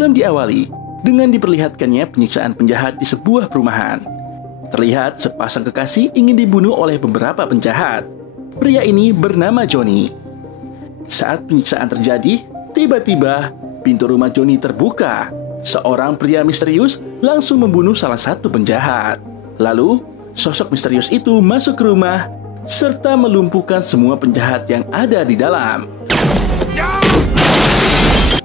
film diawali dengan diperlihatkannya penyiksaan penjahat di sebuah perumahan. Terlihat sepasang kekasih ingin dibunuh oleh beberapa penjahat. Pria ini bernama Johnny. Saat penyiksaan terjadi, tiba-tiba pintu rumah Johnny terbuka. Seorang pria misterius langsung membunuh salah satu penjahat. Lalu, sosok misterius itu masuk ke rumah serta melumpuhkan semua penjahat yang ada di dalam.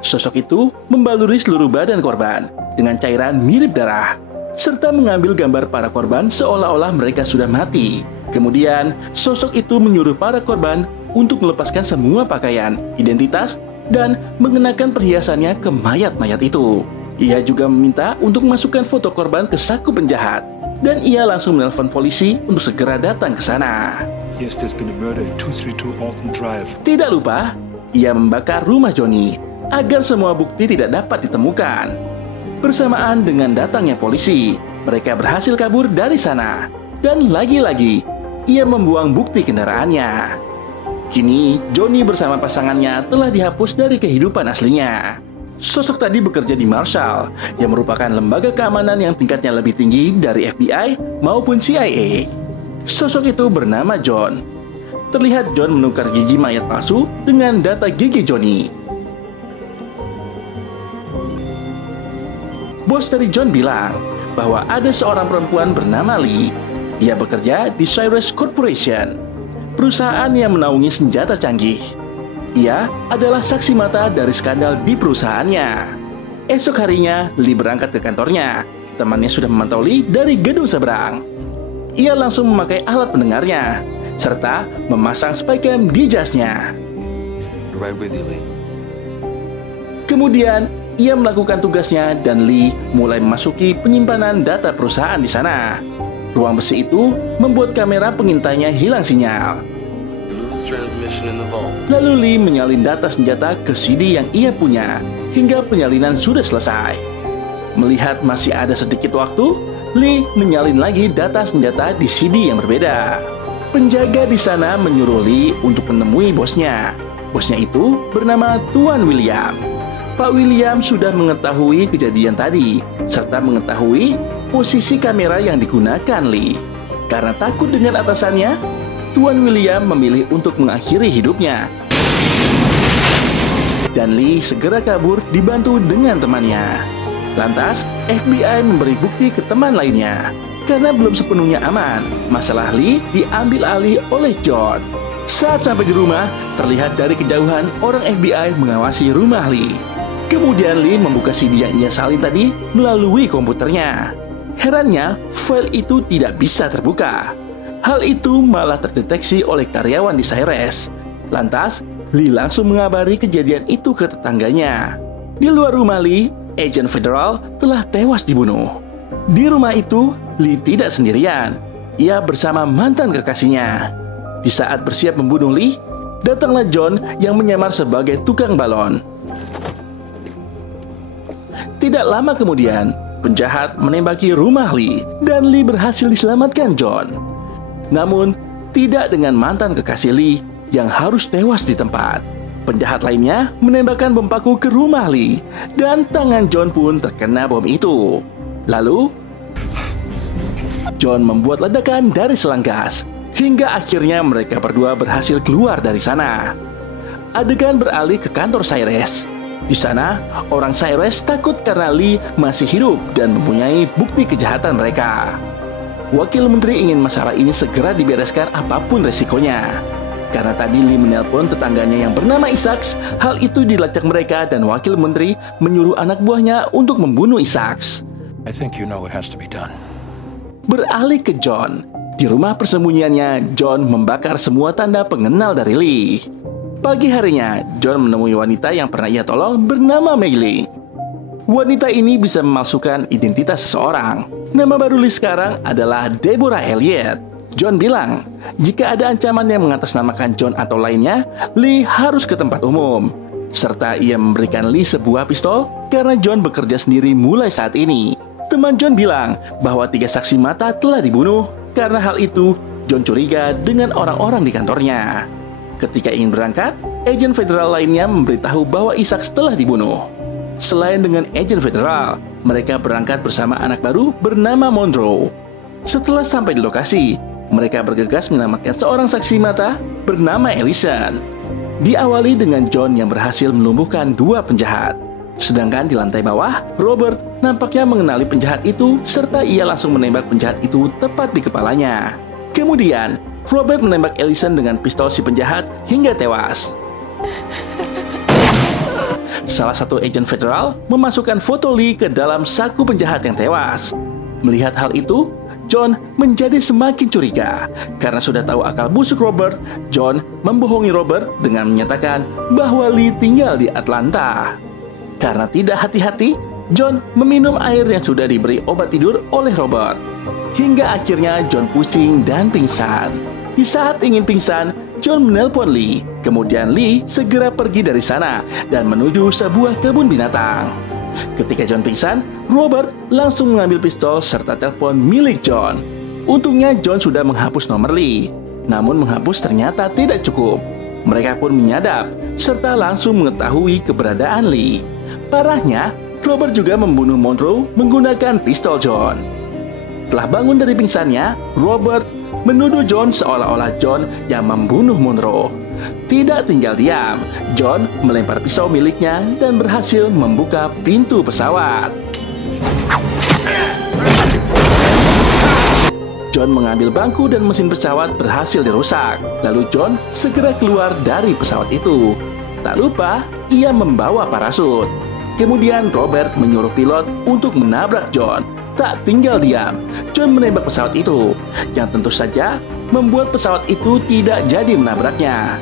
Sosok itu membaluri seluruh badan korban dengan cairan mirip darah, serta mengambil gambar para korban seolah-olah mereka sudah mati. Kemudian, sosok itu menyuruh para korban untuk melepaskan semua pakaian, identitas, dan mengenakan perhiasannya ke mayat-mayat itu. Ia juga meminta untuk memasukkan foto korban ke saku penjahat, dan ia langsung menelpon polisi untuk segera datang ke sana. Yes, there's been a murder at 232 Alton Drive. Tidak lupa, ia membakar rumah Johnny agar semua bukti tidak dapat ditemukan. Bersamaan dengan datangnya polisi, mereka berhasil kabur dari sana. Dan lagi-lagi, ia membuang bukti kendaraannya. Kini, Johnny bersama pasangannya telah dihapus dari kehidupan aslinya. Sosok tadi bekerja di Marshall, yang merupakan lembaga keamanan yang tingkatnya lebih tinggi dari FBI maupun CIA. Sosok itu bernama John. Terlihat John menukar gigi mayat palsu dengan data gigi Johnny. Bos dari John bilang bahwa ada seorang perempuan bernama Lee. Ia bekerja di Cyrus Corporation, perusahaan yang menaungi senjata canggih. Ia adalah saksi mata dari skandal di perusahaannya. Esok harinya, Lee berangkat ke kantornya. Temannya sudah memantau Lee dari gedung seberang. Ia langsung memakai alat pendengarnya, serta memasang spycam di jasnya. Right with you, Lee. Kemudian, ia melakukan tugasnya dan Lee mulai memasuki penyimpanan data perusahaan di sana. Ruang besi itu membuat kamera pengintainya hilang sinyal. Lalu Lee menyalin data senjata ke CD yang ia punya hingga penyalinan sudah selesai. Melihat masih ada sedikit waktu, Lee menyalin lagi data senjata di CD yang berbeda. Penjaga di sana menyuruh Lee untuk menemui bosnya. Bosnya itu bernama Tuan William. Pak William sudah mengetahui kejadian tadi, serta mengetahui posisi kamera yang digunakan Lee. Karena takut dengan atasannya, Tuan William memilih untuk mengakhiri hidupnya. Dan Lee segera kabur dibantu dengan temannya. Lantas, FBI memberi bukti ke teman lainnya. Karena belum sepenuhnya aman, masalah Lee diambil alih oleh John. Saat sampai di rumah, terlihat dari kejauhan orang FBI mengawasi rumah Lee. Kemudian Lee membuka CD yang ia salin tadi melalui komputernya. Herannya, file itu tidak bisa terbuka. Hal itu malah terdeteksi oleh karyawan di Cyrus. Lantas, Lee langsung mengabari kejadian itu ke tetangganya. Di luar rumah Lee, agen federal telah tewas dibunuh. Di rumah itu, Lee tidak sendirian. Ia bersama mantan kekasihnya. Di saat bersiap membunuh Lee, datanglah John yang menyamar sebagai tukang balon. Tidak lama kemudian, penjahat menembaki rumah Lee dan Lee berhasil diselamatkan John. Namun, tidak dengan mantan kekasih Lee yang harus tewas di tempat. Penjahat lainnya menembakkan bom paku ke rumah Lee dan tangan John pun terkena bom itu. Lalu, John membuat ledakan dari selang gas hingga akhirnya mereka berdua berhasil keluar dari sana. Adegan beralih ke kantor Cyrus. Di sana, orang Cyrus takut karena Lee masih hidup dan mempunyai bukti kejahatan mereka. Wakil Menteri ingin masalah ini segera dibereskan apapun resikonya. Karena tadi Lee menelpon tetangganya yang bernama Isaacs, hal itu dilacak mereka dan Wakil Menteri menyuruh anak buahnya untuk membunuh Isaacs. I think you know what has to be done. Beralih ke John. Di rumah persembunyiannya, John membakar semua tanda pengenal dari Lee. Pagi harinya, John menemui wanita yang pernah ia tolong bernama Maggie. Wanita ini bisa memalsukan identitas seseorang. Nama baru Lee sekarang adalah Deborah Elliott. John bilang, jika ada ancaman yang mengatasnamakan John atau lainnya, Lee harus ke tempat umum. Serta ia memberikan Lee sebuah pistol karena John bekerja sendiri mulai saat ini. Teman John bilang bahwa 3 saksi mata telah dibunuh. Karena hal itu, John curiga dengan orang-orang di kantornya. Ketika ingin berangkat, agen federal lainnya memberitahu bahwa Isaacs telah dibunuh. Selain dengan agen federal, mereka berangkat bersama anak baru bernama Monroe. Setelah sampai di lokasi, mereka bergegas menyelamatkan seorang saksi mata bernama Ellison. Diawali dengan John yang berhasil melumpuhkan 2 penjahat. Sedangkan di lantai bawah, Robert nampaknya mengenali penjahat itu serta ia langsung menembak penjahat itu tepat di kepalanya. Kemudian, Robert menembak Ellison dengan pistol si penjahat hingga tewas. Salah satu agen federal memasukkan foto Lee ke dalam saku penjahat yang tewas. Melihat hal itu, John menjadi semakin curiga. Karena sudah tahu akal busuk Robert, John membohongi Robert dengan menyatakan bahwa Lee tinggal di Atlanta. Karena tidak hati-hati, John meminum air yang sudah diberi obat tidur oleh Robert. Hingga akhirnya John pusing dan pingsan. Di saat ingin pingsan, John menelpon Lee. Kemudian Lee segera pergi dari sana dan menuju sebuah kebun binatang. Ketika John pingsan, Robert langsung mengambil pistol serta telepon milik John. Untungnya John sudah menghapus nomor Lee. Namun menghapus ternyata tidak cukup. Mereka pun menyadap serta langsung mengetahui keberadaan Lee. Parahnya, Robert juga membunuh Monroe menggunakan pistol John. Setelah bangun dari pingsannya, Robert menuduh John seolah-olah John yang membunuh Monroe. Tidak tinggal diam, John melempar pisau miliknya dan berhasil membuka pintu pesawat. John mengambil bangku dan mesin pesawat berhasil dirusak. Lalu John segera keluar dari pesawat itu. Tak lupa, ia membawa parasut. Kemudian Robert menyuruh pilot untuk menabrak John. Tak tinggal diam, John menembak pesawat itu, yang tentu saja membuat pesawat itu tidak jadi menabraknya.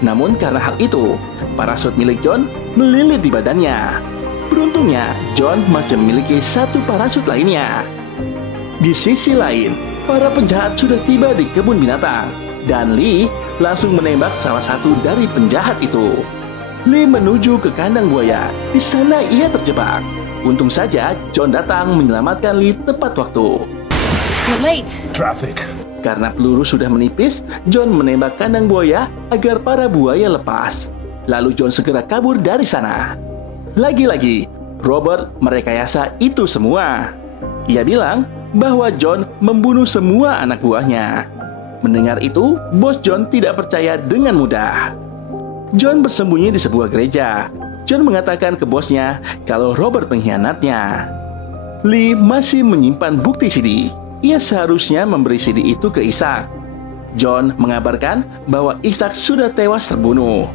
Namun karena hal itu, parasut milik John melilit di badannya. Beruntungnya, John masih memiliki 1 parasut lainnya. Di sisi lain, para penjahat sudah tiba di kebun binatang, dan Lee langsung menembak salah satu dari penjahat itu. Lee menuju ke kandang buaya. Di sana ia terjebak. Untung saja John datang menyelamatkan Lee tepat waktu. You're late. Traffic. Karena peluru sudah menipis, John menembak kandang buaya agar para buaya lepas. Lalu John segera kabur dari sana. Lagi-lagi, Robert merekayasa itu semua. Ia bilang bahwa John membunuh semua anak buahnya. Mendengar itu, bos John tidak percaya dengan mudah. John bersembunyi di sebuah gereja. John mengatakan ke bosnya kalau Robert pengkhianatnya. Lee masih menyimpan bukti CD. Ia seharusnya memberi CD itu ke Isaac. John mengabarkan bahwa Isaac sudah tewas terbunuh.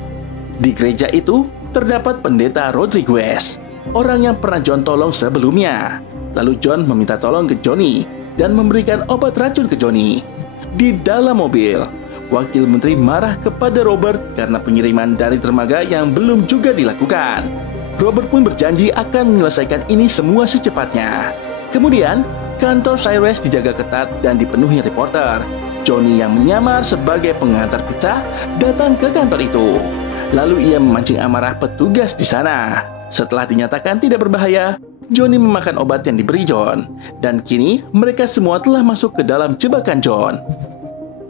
Di gereja itu terdapat pendeta Rodriguez, orang yang pernah John tolong sebelumnya. Lalu John meminta tolong ke Johnny dan memberikan obat racun ke Johnny. Di dalam mobil, Wakil Menteri marah kepada Robert karena pengiriman dari dermaga yang belum juga dilakukan. Robert pun berjanji akan menyelesaikan ini semua secepatnya. Kemudian, kantor Cyrus dijaga ketat dan dipenuhi reporter. Johnny yang menyamar sebagai pengantar pizza datang ke kantor itu. Lalu ia memancing amarah petugas di sana. Setelah dinyatakan tidak berbahaya, Johnny memakan obat yang diberi John. Dan kini mereka semua telah masuk ke dalam jebakan John.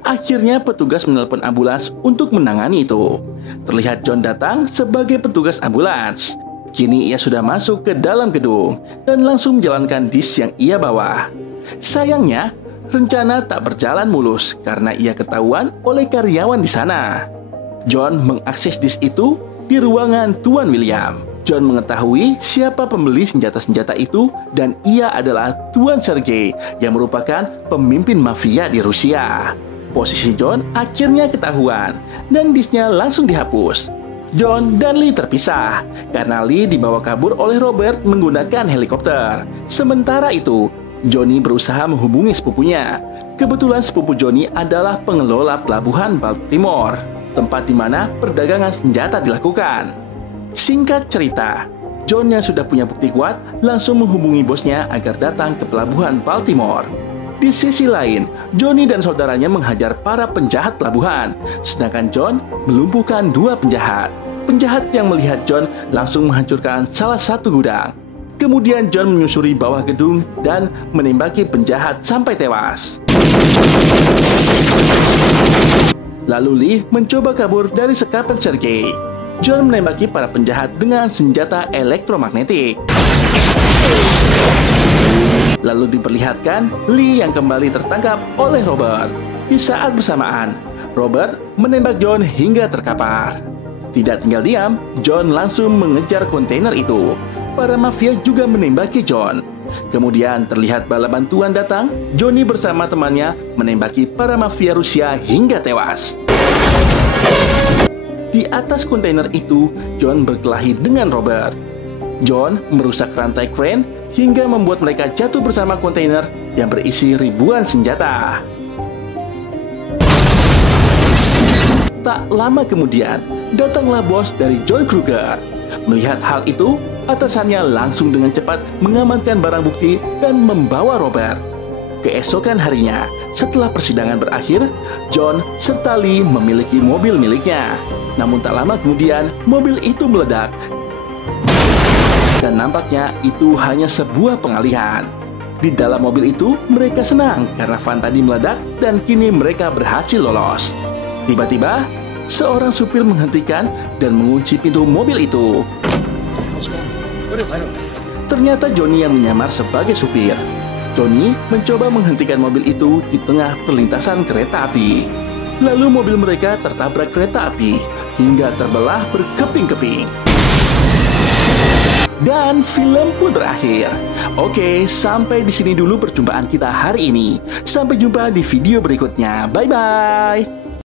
Akhirnya petugas menelpon ambulans untuk menangani itu. Terlihat John datang sebagai petugas ambulans. Kini ia sudah masuk ke dalam gedung dan langsung menjalankan disk yang ia bawa. Sayangnya, rencana tak berjalan mulus karena ia ketahuan oleh karyawan di sana. John mengakses disk itu di ruangan Tuan William. John mengetahui siapa pembeli senjata-senjata itu dan ia adalah Tuan Sergei yang merupakan pemimpin mafia di Rusia. Posisi John akhirnya ketahuan dan disknya langsung dihapus. John dan Lee terpisah karena Lee dibawa kabur oleh Robert menggunakan helikopter. Sementara itu, Johnny berusaha menghubungi sepupunya. Kebetulan sepupu Johnny adalah pengelola pelabuhan Baltimore, tempat di mana perdagangan senjata dilakukan. Singkat cerita, John yang sudah punya bukti kuat langsung menghubungi bosnya agar datang ke pelabuhan Baltimore. Di sisi lain, Johnny dan saudaranya menghajar para penjahat pelabuhan, sedangkan John melumpuhkan 2 penjahat. Penjahat yang melihat John langsung menghancurkan salah satu gudang. Kemudian John menyusuri bawah gedung dan menembaki penjahat sampai tewas. Lalu Lee mencoba kabur dari sekapan Sergei. John menembaki para penjahat dengan senjata elektromagnetik. Lalu diperlihatkan Lee yang kembali tertangkap oleh Robert. Di saat bersamaan, Robert menembak John hingga terkapar. Tidak tinggal diam, John langsung mengejar kontainer itu. Para mafia juga menembaki John. Kemudian terlihat bala bantuan datang. Johnny bersama temannya menembaki para mafia Rusia hingga tewas. Di atas kontainer itu, John berkelahi dengan Robert. John merusak rantai kren hingga membuat mereka jatuh bersama kontainer yang berisi ribuan senjata. Tak lama kemudian, datanglah bos dari John Kruger. Melihat hal itu, atasannya langsung dengan cepat mengamankan barang bukti dan membawa Robert. Keesokan harinya, setelah persidangan berakhir, John serta Lee memiliki mobil miliknya. Namun tak lama kemudian, mobil itu meledak. Dan nampaknya itu hanya sebuah pengalihan. Di dalam mobil itu, mereka senang karena van tadi meledak dan kini mereka berhasil lolos. Tiba-tiba, seorang supir menghentikan dan mengunci pintu mobil itu. Ternyata Johnny yang menyamar sebagai supir. Johnny mencoba menghentikan mobil itu di tengah perlintasan kereta api. Lalu mobil mereka tertabrak kereta api hingga terbelah berkeping-keping. Dan film pun berakhir. Oke, sampai di sini dulu perjumpaan kita hari ini. Sampai jumpa di video berikutnya. Bye-bye.